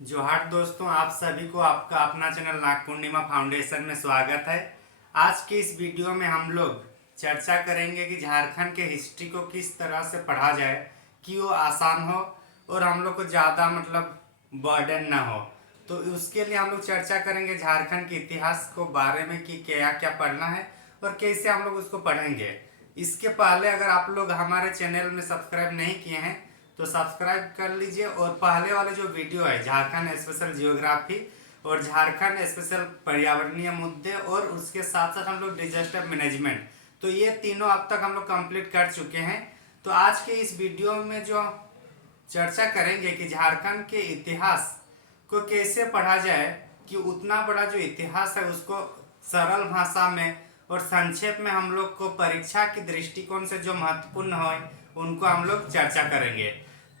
जोहार दोस्तों, आप सभी को आपका अपना चैनल नाग पूर्णिमा फाउंडेशन में स्वागत है। आज के इस वीडियो में हम लोग चर्चा करेंगे कि झारखंड के हिस्ट्री को किस तरह से पढ़ा जाए कि वो आसान हो और हम लोग को ज़्यादा बर्डन ना हो। तो उसके लिए हम लोग चर्चा करेंगे झारखंड के इतिहास को बारे में कि क्या क्या पढ़ना है और कैसे हम लोग उसको पढ़ेंगे। इसके पहले अगर आप लोग हमारे चैनल में सब्सक्राइब नहीं किए हैं तो सब्सक्राइब कर लीजिए और पहले वाले जो वीडियो है झारखंड स्पेशल जियोग्राफी और झारखंड स्पेशल पर्यावरणीय मुद्दे और उसके साथ साथ हम लोग डिजास्टर मैनेजमेंट, तो ये तीनों अब तक हम लोग कंप्लीट कर चुके हैं। तो आज के इस वीडियो में जो चर्चा करेंगे कि झारखंड के इतिहास को कैसे पढ़ा जाए कि उतना बड़ा जो इतिहास है उसको सरल भाषा में और संक्षेप में हम लोग को परीक्षा के दृष्टिकोण से जो महत्वपूर्ण हो उनको हम लोग चर्चा करेंगे।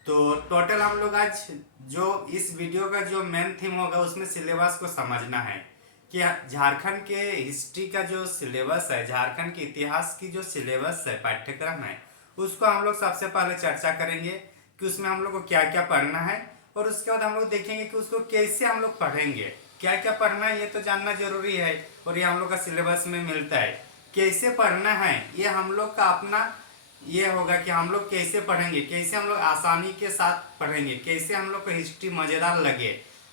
तो टोटल हम लोग आज जो इस वीडियो का जो मेन थीम होगा उसमें सिलेबस को समझना है कि झारखंड के हिस्ट्री का जो सिलेबस है, झारखंड के इतिहास की जो सिलेबस है, पाठ्यक्रम है, उसको हम लोग सबसे पहले चर्चा करेंगे कि उसमें हम लोग को क्या क्या पढ़ना है और उसके बाद हम लोग देखेंगे कि उसको कैसे हम लोग पढ़ेंगे। क्या क्या पढ़ना है ये तो जानना जरूरी है और ये हम लोग का सिलेबस में मिलता है। कैसे पढ़ना है ये हम लोग का अपना ये होगा कि हम लोग कैसे पढ़ेंगे, कैसे हम लोग आसानी के साथ पढ़ेंगे, कैसे हम लोग को हिस्ट्री मज़ेदार लगे।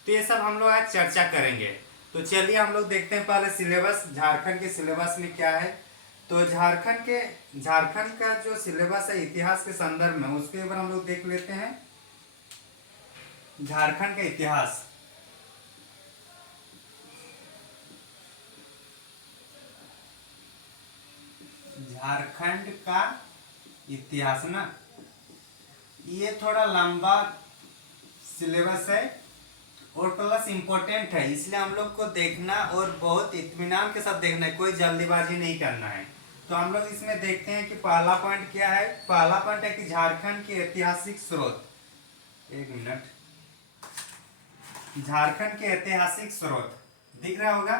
तो ये सब हम लोग आज चर्चा करेंगे। तो चलिए हम लोग देखते हैं पहले सिलेबस, झारखंड के सिलेबस में क्या है। तो झारखंड का जो सिलेबस है इतिहास के संदर्भ में उसके ऊपर हम लोग देख लेते हैं। झारखंड का इतिहास, झारखंड का इतिहास ना, ये थोड़ा लंबा सिलेबस है और प्लस इम्पोर्टेंट है, इसलिए हम लोग को देखना और बहुत इत्मीनान के साथ देखना है, कोई जल्दीबाजी नहीं करना है। तो हम लोग इसमें देखते हैं कि पहला पॉइंट क्या है। पहला पॉइंट है कि झारखंड के ऐतिहासिक स्रोत। एक मिनट, झारखंड के ऐतिहासिक स्रोत दिख रहा होगा।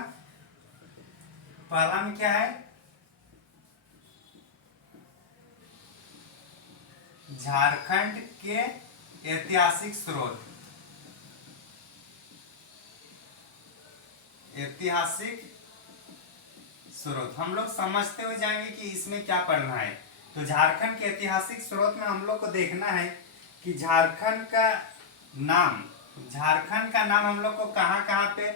पहला में क्या है, झारखंड के ऐतिहासिक स्रोत। ऐतिहासिक स्रोत हम लोग समझते हुए जाएंगे कि इसमें क्या पढ़ना है। तो झारखंड के ऐतिहासिक स्रोत में हम लोग को देखना है कि झारखंड का नाम हम लोग को कहाँ कहाँ पे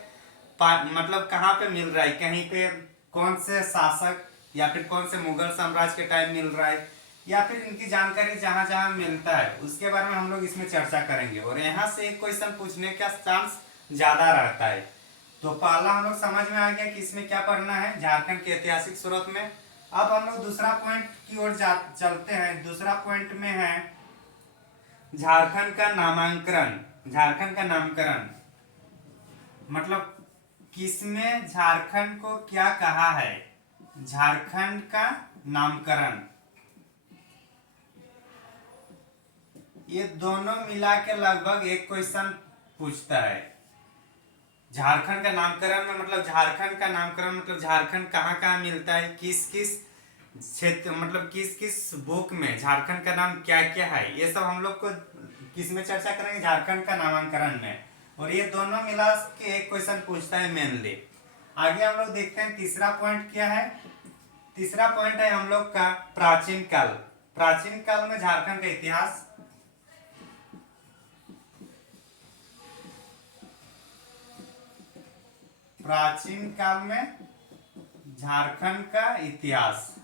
कहाँ पे मिल रहा है, कहीं पे कौन से शासक या फिर कौन से मुगल साम्राज्य के टाइम मिल रहा है या फिर इनकी जानकारी जहां जहां मिलता है उसके बारे में हम लोग इसमें चर्चा करेंगे और यहाँ से एक क्वेश्चन पूछने का चांस ज्यादा रहता है। तो पहला हम लोग समझ में आ गया कि इसमें क्या पढ़ना है झारखंड के ऐतिहासिक स्रोत में। अब हम लोग दूसरा पॉइंट की ओर चलते हैं। दूसरा पॉइंट में है झारखंड का नामांकन। झारखंड का नामकरण मतलब किसमें झारखंड को क्या कहा है, झारखंड का नामकरण। ये दोनों मिला के लगभग एक क्वेश्चन पूछता है। झारखंड का नामकरण में झारखंड का नामकरण झारखंड कहाँ कहाँ मिलता है, किस किस क्षेत्र किस किस बुक में झारखंड का नाम क्या क्या है, ये सब हम लोग को किस में चर्चा करेंगे, झारखंड का नामांकन में। और ये दोनों मिला के एक क्वेश्चन पूछता है मेनली। आगे हम लोग देखते हैं तीसरा पॉइंट क्या है। तीसरा पॉइंट है हम लोग का प्राचीन काल। प्राचीन काल में झारखंड का इतिहास। प्राचीन काल में झारखंड का इतिहास।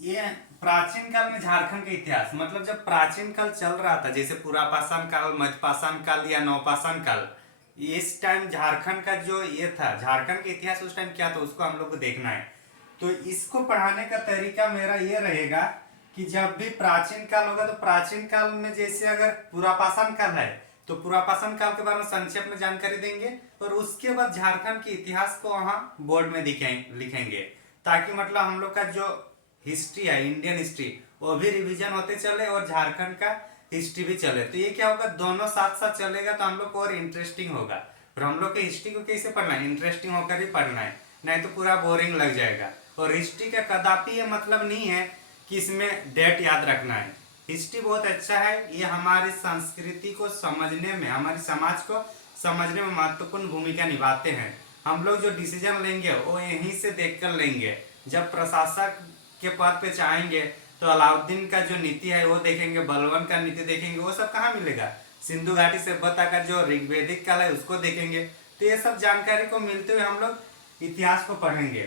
ये प्राचीन काल में झारखंड का इतिहास जब प्राचीन काल चल रहा था, जैसे पुरापाषाण काल, मध्यपाषाण काल या नवपाषाण काल, इस टाइम झारखंड का जो ये था, झारखंड का इतिहास उस टाइम क्या था उसको हम लोग को देखना है। तो इसको पढ़ाने का तरीका मेरा ये रहेगा कि जब भी प्राचीन काल होगा तो प्राचीन काल में जैसे अगर पुरापाषाण काल है तो पुरापाषाण काल के बारे में संक्षेप में जानकारी देंगे और उसके बाद झारखंड के इतिहास को वहां बोर्ड में लिखेंगे ताकि हम लोग का जो हिस्ट्री है, इंडियन हिस्ट्री, वो भी रिवीजन होते चले और झारखंड का हिस्ट्री भी चले। तो ये क्या होगा, दोनों साथ साथ चलेगा तो हम लोग को और इंटरेस्टिंग होगा। और हम लोग के हिस्ट्री को कैसे पढ़ना है, इंटरेस्टिंग होकर ही पढ़ना है, नहीं तो पूरा बोरिंग लग जाएगा। और हिस्ट्री का कदापि ये मतलब नहीं है कि इसमें डेट याद रखना है। हिस्ट्री बहुत अच्छा है, ये हमारी संस्कृति को समझने में, हमारे समाज को समझने में महत्वपूर्ण भूमिका निभाते हैं। हम लोग जो डिसीजन लेंगे वो यहीं से देखकर लेंगे। जब प्रशासक के पद पे चाहेंगे तो अलाउद्दीन का जो नीति है वो देखेंगे, बलवन का नीति देखेंगे, वो सब कहाँ मिलेगा? सिंधु घाटी सभ्यता का जो ऋग्वेदिक काल है उसको देखेंगे। तो ये सब जानकारी को मिलते हुए हम लोग इतिहास को पढ़ेंगे।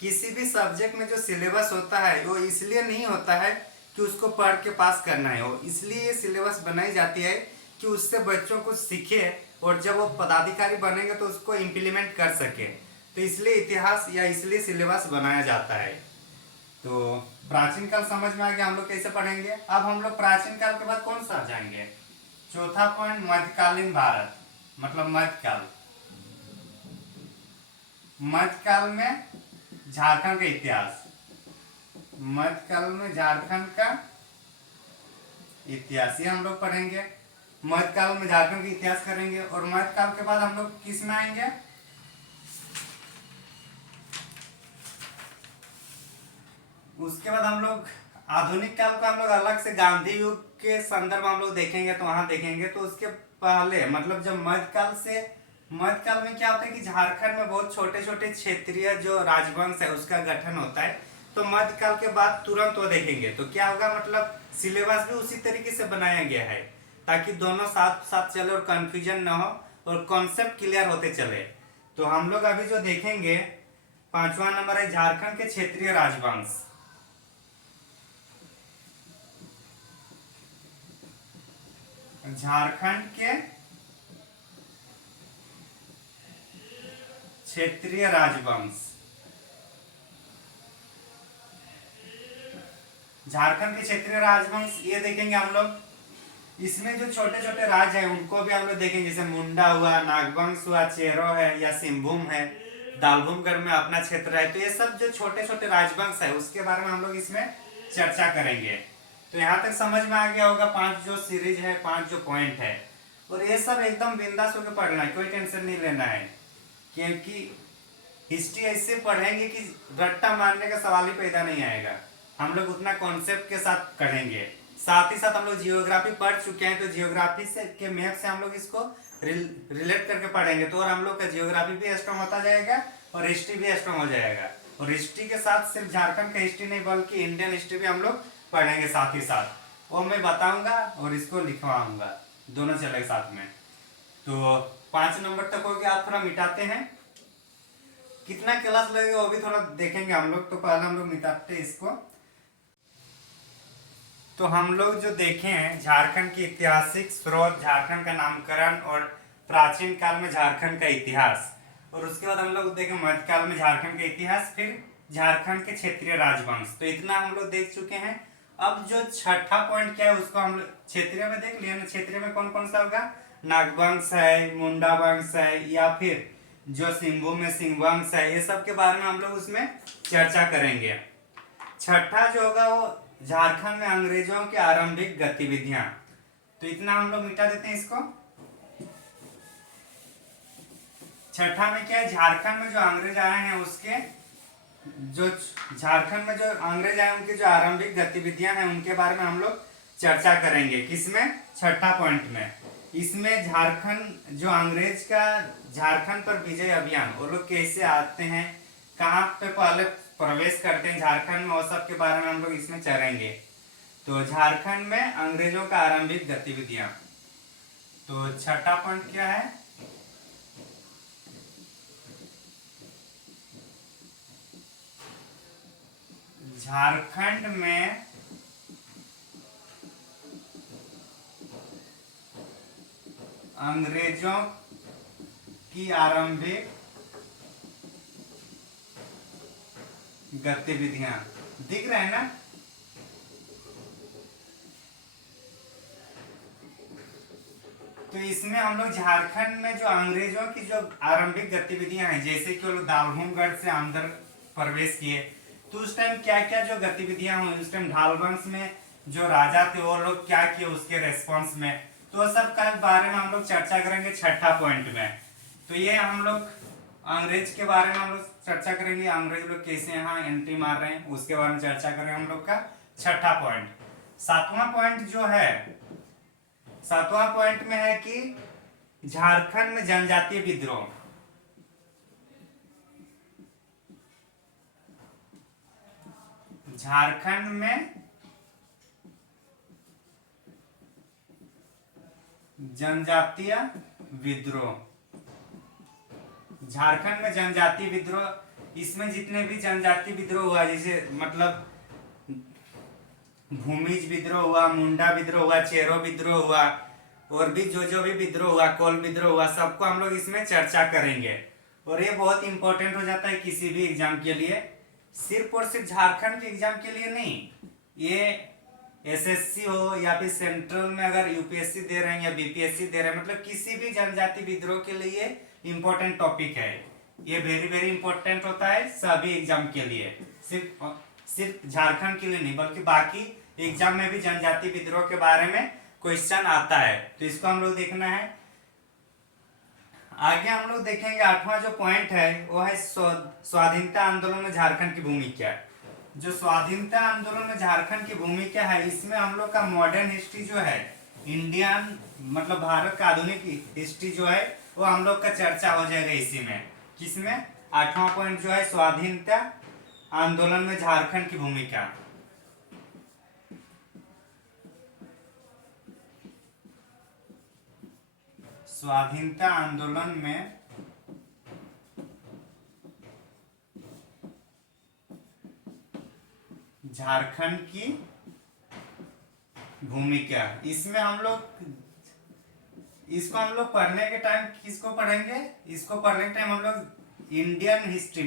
किसी भी सब्जेक्ट में जो सिलेबस होता है वो इसलिए नहीं होता है कि उसको पढ़ के पास करना है, वो इसलिए ये सिलेबस बनाई जाती है कि उससे बच्चों को सीखे और जब वो पदाधिकारी बनेंगे तो उसको इम्प्लीमेंट कर सके। तो इसलिए इतिहास या इसलिए सिलेबस बनाया जाता है। तो प्राचीन काल समझ में आ गया, हम लोग कैसे पढ़ेंगे। अब हम लोग प्राचीन काल के बाद कौन सा जाएंगे? चौथा पॉइंट, मध्यकालीन भारत, मतलब मध्यकाल। मध्यकाल में झारखंड का इतिहास, मध्यकाल में झारखंड का इतिहास, ये हम लोग पढ़ेंगे। मध्यकाल में झारखंड का इतिहास करेंगे और मध्यकाल के बाद हम लोग किस में आएंगे? उसके बाद हम लोग आधुनिक काल को हम लोग अलग से गांधी युग के संदर्भ हम लोग देखेंगे, तो वहां देखेंगे। तो उसके पहले मतलब जब मध्यकाल से, मध्यकाल में क्या होता है कि झारखंड में बहुत छोटे छोटे क्षेत्रीय जो राजवंश है उसका गठन होता है। तो मध्यकाल के बाद तुरंत वो देखेंगे तो क्या होगा, मतलब सिलेबस भी उसी तरीके से बनाया गया है ताकि दोनों साथ साथ चले और कंफ्यूजन ना हो और कॉन्सेप्ट क्लियर होते चले। तो हम लोग अभी जो देखेंगे 5वां नंबर है झारखंड के क्षेत्रीय राजवंश। झारखंड के क्षेत्रीय राजवंश, झारखंड के क्षेत्रीय राजवंश ये देखेंगे हम लोग। इसमें जो छोटे छोटे राज्य हैं उनको भी हम लोग देखेंगे, जैसे मुंडा हुआ, नागवंश हुआ, चेरो है या सिंहभूम है, दालभूमगढ़ में अपना क्षेत्र है। तो ये सब जो छोटे छोटे राजवंश है उसके बारे में हम लोग इसमें चर्चा करेंगे। तो यहाँ तक समझ में आ गया होगा 5 जो सीरीज है, 5 जो पॉइंट है। और ये सब एकदम बिंदास होकर पढ़ना है, कोई टेंशन नहीं लेना है, क्योंकि हिस्ट्री ऐसे पढ़ेंगे कि रट्टा मारने का सवाल ही पैदा नहीं आएगा। हम लोग उतना कॉन्सेप्ट के साथ पढ़ेंगे। साथ ही साथ हम लोग जियोग्राफी पढ़ चुके हैं, तो जियोग्राफी से के मैप से हम लोग इसको रिलेट करके पढ़ेंगे, तो और हम लोग का जियोग्राफी भी स्ट्रॉन्ग होता जाएगा और हिस्ट्री भी स्ट्रॉन्ग हो जाएगा। और हिस्ट्री के साथ सिर्फ झारखंड का हिस्ट्री नहीं बल्कि इंडियन हिस्ट्री भी हम लोग पढ़ेंगे साथ ही साथ। वो मैं बताऊंगा और इसको लिखवाऊंगा, दोनों चलेगा साथ में। तो 5 नंबर तक हो गया, आप थोड़ा मिटाते हैं। कितना क्लास लगेगा वो भी थोड़ा देखेंगे हम लोग। तो पहले हम लोग मिटाते हैं इसको। तो हम लोग जो देखे हैं झारखंड की ऐतिहासिक स्रोत, झारखंड का नामकरण और प्राचीन काल में झारखंड का इतिहास, और उसके बाद हम लोग देखे मध्यकाल में झारखंड का इतिहास, फिर झारखंड के क्षेत्रीय राजवंश। तो इतना हम लोग देख चुके हैं। अब जो छठा पॉइंट क्या है उसको हम लोग क्षेत्रीय में देख लिया ना। क्षेत्रीय में कौन कौन सा होगा? नागवंश है, मुंडा वंश है, या फिर जो सिंहभूम में सिंहवंश है, ये सब के बारे में हम लोग उसमें चर्चा करेंगे। छठा जो होगा वो झारखंड में अंग्रेजों की आरंभिक गतिविधियां। तो इतना हम लोग मिटा देते हैं इसको। छठा में क्या है, झारखंड में जो अंग्रेज आए हैं उसके जो झारखंड में जो अंग्रेज आए उनकी जो आरंभिक गतिविधियां हैं उनके बारे में हम लोग चर्चा करेंगे। किसमें? छठा पॉइंट में। इसमें झारखंड जो अंग्रेज का झारखंड पर विजय अभियान, वो लोग कैसे आते हैं, कहाँ पे पहले प्रवेश करते हैं झारखंड में, वो सब के बारे में हम लोग इसमें चलेंगे। तो झारखंड में अंग्रेजों का आरंभिक गतिविधियां। तो छठा पॉइंट क्या है? झारखंड में अंग्रेजों की आरंभिक गतिविधियां। दिख रहा है ना? तो इसमें हम लोग झारखंड में जो अंग्रेजों की जो आरंभिक गतिविधियां हैं, जैसे कि वो लोग दालभूमगढ़ से अंदर प्रवेश किए, तो उस टाइम क्या क्या जो गतिविधियां हुई, उस टाइम ढाल वंश में जो राजा थे वो लोग क्या किए उसके रेस्पॉन्स में, तो सब का बारे में हम लोग चर्चा करेंगे छठा पॉइंट में। तो ये हम लोग अंग्रेज के बारे में हम लोग चर्चा करेंगे, अंग्रेज लोग कैसे यहाँ एंट्री मार रहे हैं उसके बारे में चर्चा करेंगे हम लोग का छठा पॉइंट। सातवां पॉइंट जो है, सातवां पॉइंट में है कि झारखंड में जनजातीय विद्रोह। झारखंड में जनजातीय विद्रोह, झारखंड में जनजातीय विद्रोह, इसमें जितने भी जनजातीय विद्रोह हुआ, जैसे मतलब भूमिज विद्रोह हुआ, मुंडा विद्रोह हुआ, चेरो विद्रोह हुआ, और भी जो भी विद्रोह हुआ, कोल विद्रोह हुआ, सबको हम लोग इसमें चर्चा करेंगे। और ये बहुत इंपॉर्टेंट हो जाता है किसी भी एग्जाम के लिए, सिर्फ और सिर्फ झारखंड के एग्जाम के लिए नहीं, ये एसएससी हो या फिर सेंट्रल में अगर यूपीएससी दे रहे हैं या बीपीएससी दे रहे हैं, मतलब किसी भी जनजाति विद्रोह के लिए इंपॉर्टेंट टॉपिक है। ये वेरी वेरी इंपॉर्टेंट होता है सभी एग्जाम के लिए, सिर्फ झारखंड के लिए नहीं बल्कि बाकी एग्जाम में भी जनजाति विद्रोह के बारे में क्वेश्चन आता है। तो इसको हम लोग देखना है। आगे हम लोग देखेंगे आठवां जो पॉइंट है वो है स्वाधीनता आंदोलन में झारखंड की भूमिका। जो स्वाधीनता आंदोलन में झारखंड की भूमिका है, इसमें हम लोग का मॉडर्न हिस्ट्री जो है, इंडियन मतलब भारत का आधुनिक हिस्ट्री जो है वो हम लोग का चर्चा हो जाएगा इसी में। किसमें? आठवां पॉइंट जो है स्वाधीनता आंदोलन में झारखंड की भूमिका। स्वाधीनता आंदोलन में झारखंड की भूमिका। इसमें हम लोग इसको हम लोग पढ़ने के टाइम किसको पढ़ेंगे? इसको पढ़ने के टाइम हम लोग इंडियन हिस्ट्री,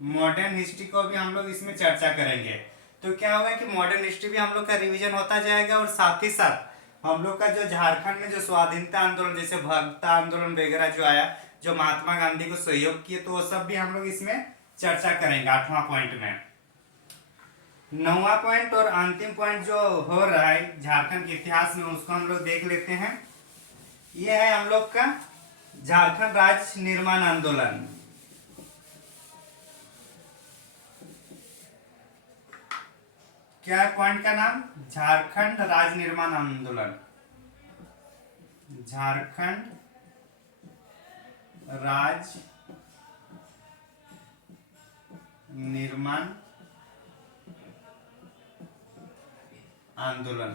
मॉडर्न हिस्ट्री को भी हम लोग इसमें चर्चा करेंगे। तो क्या होगा कि मॉडर्न हिस्ट्री भी हम लोग का रिवीजन होता जाएगा, और साथ ही साथ हम लोग का जो झारखंड में जो स्वाधीनता आंदोलन जैसे भक्ता आंदोलन वगैरह जो आया, जो महात्मा गांधी को सहयोग किए, तो वो सब भी हम लोग इसमें चर्चा करेंगे आठवां पॉइंट में। नौवां पॉइंट और अंतिम पॉइंट जो हो रहा है झारखंड के इतिहास में, उसको हम लोग देख लेते हैं। ये है हम लोग का झारखंड राज्य निर्माण आंदोलन। क्या है पॉइंट का नाम? झारखंड राज्य निर्माण आंदोलन। झारखंड राज्य निर्माण आंदोलन।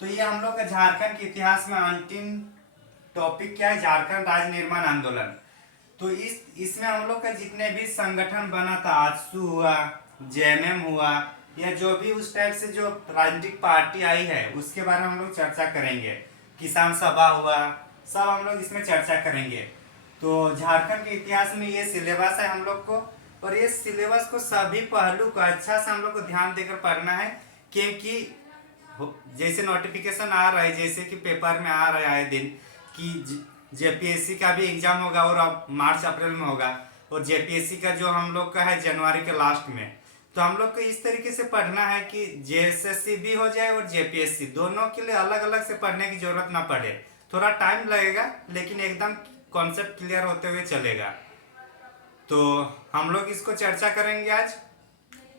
तो ये हम लोग का झारखंड के इतिहास में अंतिम टॉपिक क्या है? झारखंड राज्य निर्माण आंदोलन। तो इसमें हम लोग का जितने भी संगठन बना था, आजसू हुआ, जेएमएम हुआ, या जो भी उस टाइप से जो राजनीतिक पार्टी आई है उसके बारे में हम लोग चर्चा करेंगे। किसान सभा हुआ, सब हम लोग इसमें चर्चा करेंगे। तो झारखंड के इतिहास में ये सिलेबस है हम लोग को, और ये सिलेबस को सभी पहलू को अच्छा से हम लोग को ध्यान देकर पढ़ना है, क्योंकि जैसे नोटिफिकेशन आ रहा है, जैसे कि पेपर में आ रहा है आए दिन कि जेपीएससी का भी एग्जाम होगा और अब मार्च अप्रैल में होगा, और जेपीएससी का जो हम लोग का है जनवरी के लास्ट में। तो हम लोग को इस तरीके से पढ़ना है कि जेएसएससी भी हो जाए और जेपीएससी, दोनों के लिए अलग अलग से पढ़ने की जरूरत ना पड़े। थोड़ा टाइम लगेगा लेकिन एकदम कॉन्सेप्ट क्लियर होते हुए चलेगा। तो हम लोग इसको चर्चा करेंगे आज,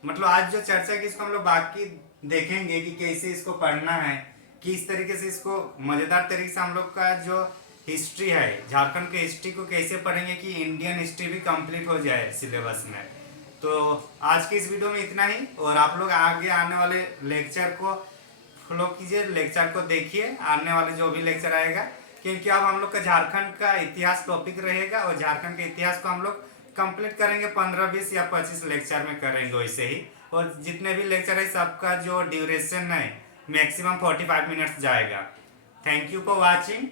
मतलब आज जो चर्चा की इसको हम लोग बाकी देखेंगे कि कैसे इसको पढ़ना है, किस तरीके से इसको मज़ेदार तरीके से हम लोग का जो हिस्ट्री है, झारखंड के हिस्ट्री को कैसे पढ़ेंगे कि इंडियन हिस्ट्री भी कंप्लीट हो जाए सिलेबस में। तो आज के इस वीडियो में इतना ही, और आप लोग आगे आने वाले लेक्चर को फॉलो कीजिए, लेक्चर को देखिए, आने वाले जो भी लेक्चर आएगा, क्योंकि अब हम लोग का झारखंड का इतिहास टॉपिक रहेगा, और झारखंड के इतिहास को हम लोग कंप्लीट करेंगे 15, 20 या 25 लेक्चर में करेंगे वैसे ही। और जितने भी लेक्चर है सबका जो ड्यूरेशन है मैक्सिमम 45 मिनट्स जाएगा। Thank you for watching.